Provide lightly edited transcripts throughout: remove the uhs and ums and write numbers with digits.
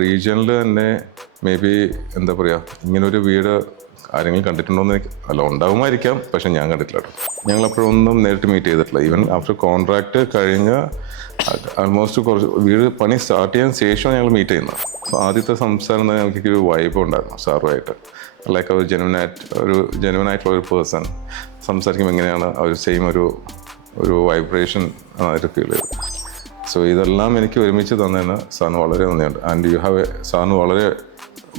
റീജിയനിൽ തന്നെ may be എന്താ പറയുക, ഇങ്ങനൊരു വീട് ആരെങ്കിലും കണ്ടിട്ടുണ്ടോയെന്ന് അല്ല, ഉണ്ടാവുമായിരിക്കാം, പക്ഷെ ഞാൻ കണ്ടിട്ടില്ല കേട്ടോ. ഞങ്ങളപ്പോഴൊന്നും നേരിട്ട് മീറ്റ് ചെയ്തിട്ടില്ല. ഈവൻ ആഫ്റ്റർ കോൺട്രാക്ട് കഴിഞ്ഞ് ആൾമോസ്റ്റ് കുറച്ച് വീട് പണി സ്റ്റാർട്ട് ചെയ്യാൻ ശേഷമാണ് ഞങ്ങൾ മീറ്റ് ചെയ്യുന്നത്. അപ്പോൾ ആദ്യത്തെ സംസാരം തന്നെ എനിക്കൊരു വൈബ് ഉണ്ടായിരുന്നു സാറുമായിട്ട്. ലൈക്ക് ഒരു ജെനുവനായിട്ടുള്ള ഒരു പേഴ്സൺ സംസാരിക്കുമ്പോൾ എങ്ങനെയാണ് ഒരു സെയിം ഒരു വൈബ്രേഷൻ ആയിട്ട് ഫീൽ ചെയ്തു. സോ ഇതെല്ലാം എനിക്ക് ഒരുമിച്ച് തന്നതിന് സാറിന് വളരെ നന്ദിയുണ്ട്. ആൻഡ് സാറിന് വളരെ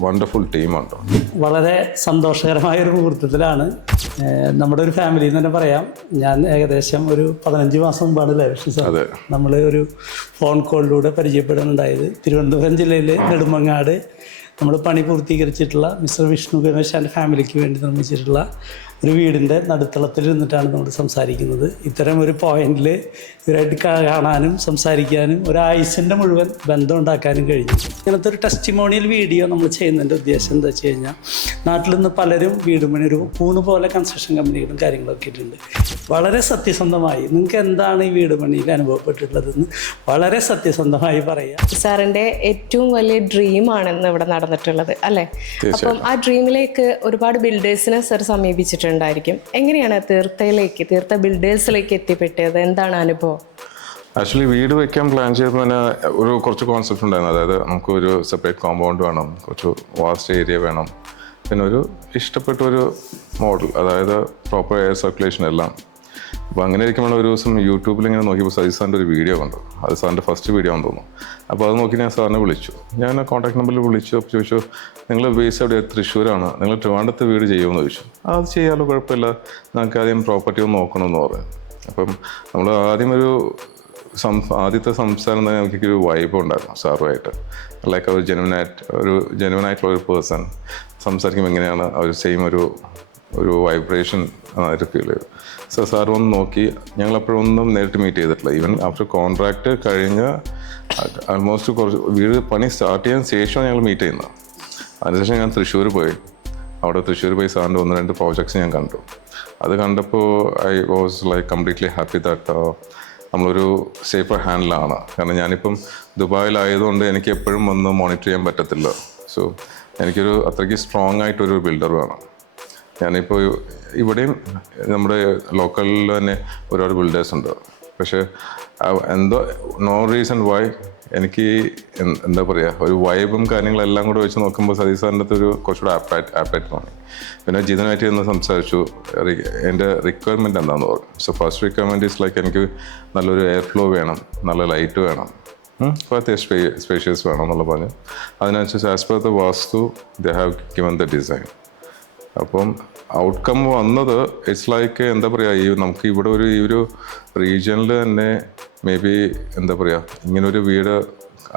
വണ്ടർഫുൾ ടീമാണ്. വളരെ സന്തോഷകരമായൊരു മുഹൂർത്തത്തിലാണ് നമ്മുടെ ഒരു ഫാമിലി എന്ന് തന്നെ പറയാം. ഞാൻ ഏകദേശം ഒരു 15 മാസം മുമ്പാണ് ലക്ഷ്മി സാർ നമ്മൾ ഒരു ഫോൺ കോളിലൂടെ പരിചയപ്പെടുന്നുണ്ടായത്. തിരുവനന്തപുരം ജില്ലയിലെ നെടുമങ്ങാട് നമ്മൾ പണി പൂർത്തീകരിച്ചിട്ടുള്ള മിസ്റ്റർ വിഷ്ണു ഗണേഷ് ആൻഡ് ഫാമിലിക്ക് വേണ്ടി നിർമ്മിച്ചിട്ടുള്ള ഒരു വീടിൻ്റെ നടുത്തളത്തിൽ നിന്നിട്ടാണ് നമ്മൾ സംസാരിക്കുന്നത്. ഇത്തരം ഒരു പോയിന്റിൽ ഇവരായിട്ട് കാണാനും സംസാരിക്കാനും ഒരായുസിൻ്റെ മുഴുവൻ ബന്ധം ഉണ്ടാക്കാനും കഴിഞ്ഞു. ഇങ്ങനത്തെ ഒരു ടെസ്റ്റിമോണിയൽ വീഡിയോ നമ്മൾ ചെയ്യുന്നതിൻ്റെ ഉദ്ദേശം എന്താ വെച്ച് കഴിഞ്ഞാൽ, നാട്ടിൽ നിന്ന് പലരും വീട് പണി ഒരു കൂണ് പോലെ കൺസ്ട്രക്ഷൻ കമ്പനികളും കാര്യങ്ങളൊക്കെ ഇട്ടുണ്ട്. വളരെ സത്യസന്ധമായി നിങ്ങൾക്ക് എന്താണ് ഈ വീട് പണിയിൽ അനുഭവപ്പെട്ടിട്ടുള്ളതെന്ന് വളരെ സത്യസന്ധമായി പറയാം. സാറിൻ്റെ ഏറ്റവും വലിയ ഡ്രീമാണെന്ന് ഇവിടെ നടന്നിട്ടുള്ളത് അല്ലേ? അപ്പം ആ ഡ്രീമിലേക്ക് ഒരുപാട് ബിൽഡേഴ്സിനെ സാർ സമീപിച്ചിട്ടുണ്ടായിരിക്കും. എങ്ങനെയാണ് തീർത്ത ബിൽഡേഴ്സിലേക്ക് എത്തിപ്പെട്ടത്? എന്താണ് അനുഭവം? ആക്ച്വലി വീട് വെക്കാൻ പ്ലാൻ ചെയ്തപ്പോൾ തന്നെ കുറച്ച് കോൺസെപ്റ്റ് ഉണ്ടായിരുന്നു. അതായത് നമുക്കൊരു സെപ്പറേറ്റ് കോമ്പൗണ്ട് വേണം, കുറച്ച് വാസ്റ്റ് ഏരിയ വേണം, പിന്നെ ഇഷ്ടപ്പെട്ട ഒരു മോഡൽ, അതായത് പ്രോപ്പർ എയർ സർക്കുലേഷൻ എല്ലാം. അപ്പോൾ അങ്ങനെ ഇരിക്കുമ്പോൾ ഒരു ദിവസം യൂട്യൂബിൽ ഇങ്ങനെ നോക്കിയപ്പോൾ സജീസ് സാറിൻ്റെ ഒരു വീഡിയോ കണ്ടു. അത് സാറിൻ്റെ ഫസ്റ്റ് വീഡിയോ ആണെന്ന് തോന്നുന്നു. അപ്പോൾ അത് നോക്കി ഞാൻ സാറിനെ വിളിച്ചു. ഞാൻ കോൺടാക്ട് നമ്പറിൽ വിളിച്ചു. അപ്പോൾ ചോദിച്ചു, നിങ്ങൾ ബേസ് എവിടെ? തൃശ്ശൂരാണ്, നിങ്ങൾ ട്രിവാൻഡ്രത്ത് വീട് ചെയ്യുമെന്ന് ചോദിച്ചു. അത് ചെയ്യാമല്ലോ, കുഴപ്പമില്ല, നമുക്ക് ആദ്യം പ്രോപ്പർട്ടി ഒന്ന് നോക്കണമെന്ന് പറഞ്ഞു. അപ്പം നമ്മൾ ആദ്യത്തെ സംസാരം തന്നെ എനിക്കൊരു വൈബ് ഉണ്ടായിരുന്നു സാറുമായിട്ട്. ലൈക്ക് ഒരു ജെനുവനായിട്ടുള്ള ഒരു പേഴ്സൺ സംസാരിക്കുമ്പോൾ എങ്ങനെയാണ് സെയിം ഒരു വൈബ്രേഷൻ ആയിട്ട് ഫീൽ ചെയ്തു. സോ സാർ വന്ന് നോക്കി. ഞങ്ങളപ്പോഴൊന്നും നേരിട്ട് മീറ്റ് ചെയ്തിട്ടില്ല. ഈവൻ ആഫ്റ്റർ കോൺട്രാക്ട് കഴിഞ്ഞ് ആൾമോസ്റ്റ് കുറച്ച് വീട് പണി സ്റ്റാർട്ട് ചെയ്യാൻ ശേഷമാണ് ഞങ്ങൾ മീറ്റ് ചെയ്യുന്നത്. അതിനുശേഷം ഞാൻ തൃശ്ശൂർ പോയി സാറിൻ്റെ 1-2 പ്രോജക്ട്സ് ഞാൻ കണ്ടു. അത് കണ്ടപ്പോൾ I was like completely happy that നമ്മളൊരു സേഫർ ഹാൻഡിലാണ്. കാരണം ഞാനിപ്പം ദുബായിലായതുകൊണ്ട് എനിക്ക് എപ്പോഴും വന്ന് മോണിറ്റർ ചെയ്യാൻ പറ്റത്തില്ല. സോ എനിക്കൊരു അത്രയ്ക്ക് സ്ട്രോങ് ആയിട്ടൊരു ബിൽഡർ വേണം. ഞാനിപ്പോൾ ഇവിടെയും നമ്മുടെ ലോക്കലിൽ തന്നെ ഒരുപാട് ബിൽഡേഴ്സ് ഉണ്ട്. പക്ഷേ നോ റീസൺ വൈ എനിക്ക് എന്താ പറയുക, ഒരു വൈബും കാര്യങ്ങളെല്ലാം കൂടെ വെച്ച് നോക്കുമ്പോൾ സതീഷ് സാറിൻ്റെ അടുത്ത് കുറച്ചുകൂടെ ആപ്റ്റായിട്ട് തോന്നി. പിന്നെ ജിതനായിട്ട് ഒന്ന് സംസാരിച്ചു. എൻ്റെ റിക്വയർമെൻറ്റ് എന്താണെന്ന് പറഞ്ഞു. So first requirement is like എനിക്ക് നല്ലൊരു എയർ ഫ്ലോ വേണം, നല്ല ലൈറ്റ് വേണം, സ്പേഷ്യസ് വേണം എന്നുള്ള പറഞ്ഞു. അതിനനുസരിച്ച് as per the vastu they have given the design. അപ്പം ഔട്ട്കം വന്നത് ഇറ്റ്സ് ലൈക്ക് എന്താ പറയുക, നമുക്ക് ഇവിടെ ഈ ഒരു റീജിയനിൽ തന്നെ മേ ബി എന്താ പറയുക, ഇങ്ങനൊരു വീട്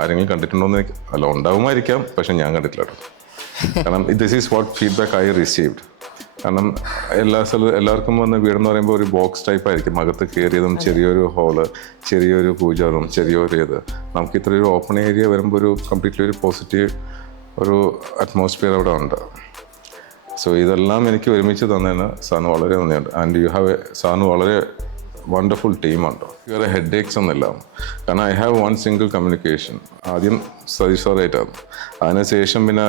ആരെങ്കിലും കണ്ടിട്ടുണ്ടോയെന്ന് അല്ല, ഉണ്ടാവുമായിരിക്കാം, പക്ഷെ ഞാൻ കണ്ടിട്ടില്ല കേട്ടോ. കാരണം this is what feedback I received. കാരണം എല്ലാവർക്കും വന്ന് വീടെന്ന് പറയുമ്പോൾ ഒരു ബോക്സ് ടൈപ്പ് ആയിരിക്കും. അകത്ത് കയറിയതും ചെറിയൊരു ഹോള്, ചെറിയൊരു പൂജ റൂം, ചെറിയൊരു നമുക്ക് ഇത്രയൊരു ഓപ്പൺ ഏരിയ വരുമ്പോൾ ഒരു കംപ്ലീറ്റ്ലി ഒരു പോസിറ്റീവ് ഒരു അറ്റ്മോസ്ഫിയർ അവിടെ ഉണ്ട്. സോ ഇതെല്ലാം എനിക്ക് ഒരുമിച്ച് തന്നതിന് സാറിന് വളരെ നന്ദിയുണ്ട്. ആൻഡ് സാറിന് വളരെ വണ്ടർഫുൾ ടീമാണ്. വേറെ ഹെഡ് ഏക്സ് ഒന്നുമില്ല. കാരണം I have one single communication. ആദ്യം സതീഷ് സാറായിട്ടാണ്. അതിനുശേഷം പിന്നെ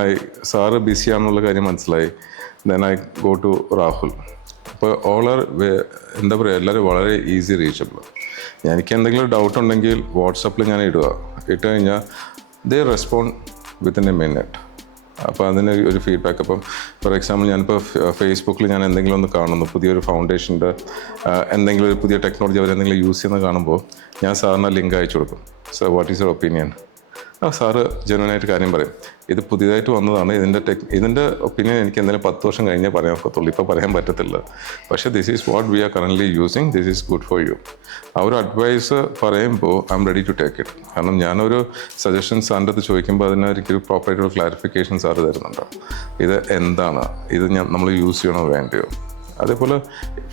സാറ് ബിസിയാണെന്നുള്ള കാര്യം മനസ്സിലായി. Then I go to Rahul. അപ്പോൾ എന്താ പറയുക, എല്ലാവരും വളരെ ഈസി റീച്ചബിൾ. എനിക്ക് എന്തെങ്കിലും ഡൗട്ട് ഉണ്ടെങ്കിൽ വാട്സപ്പിൽ ഞാൻ ഇട്ട് കഴിഞ്ഞാൽ ദേ റെസ്പോണ്ട് വിത്തിൻ എ മിനിറ്റ്. അപ്പോൾ അതിന് ഒരു ഫീഡ്ബാക്ക്. അപ്പം ഫോർ എക്സാമ്പിൾ ഞാനിപ്പോൾ ഫേസ്ബുക്കിൽ ഞാൻ എന്തെങ്കിലും ഒന്ന് കാണുന്നു, പുതിയൊരു ഫൗണ്ടേഷൻ്റെ എന്തെങ്കിലും ഒരു പുതിയ ടെക്നോളജി അവരെന്തെങ്കിലും യൂസ് ചെയ്യുന്നത് കാണുമ്പോൾ ഞാൻ സാറിന് ലിങ്ക് അയച്ചു കൊടുക്കും. So what is your opinion? Sir ജെനുവനായിട്ട് കാര്യം പറയും. ഇത് പുതിയതായിട്ട് വന്നതാണ്, ഇതിൻ്റെ ഒപ്പീനിയൻ എനിക്ക് എന്തെങ്കിലും 10 വർഷം കഴിഞ്ഞേ പറയാൻ ഒക്കത്തുള്ളൂ, ഇപ്പോൾ പറയാൻ പറ്റത്തില്ല. പക്ഷേ this is what we are currently using, this is good for you. ആ ഒരു അഡ്വൈസ് പറയുമ്പോൾ I'm ready to take it. കാരണം ഞാനൊരു സജഷൻ സാറിൻ്റെ അടുത്ത് ചോദിക്കുമ്പോൾ അതിനൊരിക്കലും പ്രോപ്പറായിട്ടൊരു ക്ലാരിഫിക്കേഷൻ സാറ് തരുന്നുണ്ട്. ഇത് എന്താണ്, ഇത് നമ്മൾ യൂസ് ചെയ്യണോ വേണ്ടയോ, அதேபோல்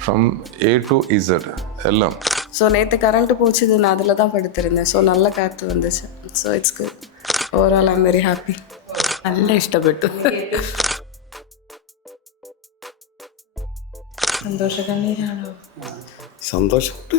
ஃப்ரம் A to Z எல்லாம். ஸோ நேற்று கரண்ட்டு போச்சுது, நான் அதில் தான் படுத்திருந்தேன். ஸோ நல்ல காற்று வந்துச்சு. So it's good. Overall I am very happy. നല്ല ഇഷ്ടപ്പെട്ടു. സന്തോഷമുണ്ട്.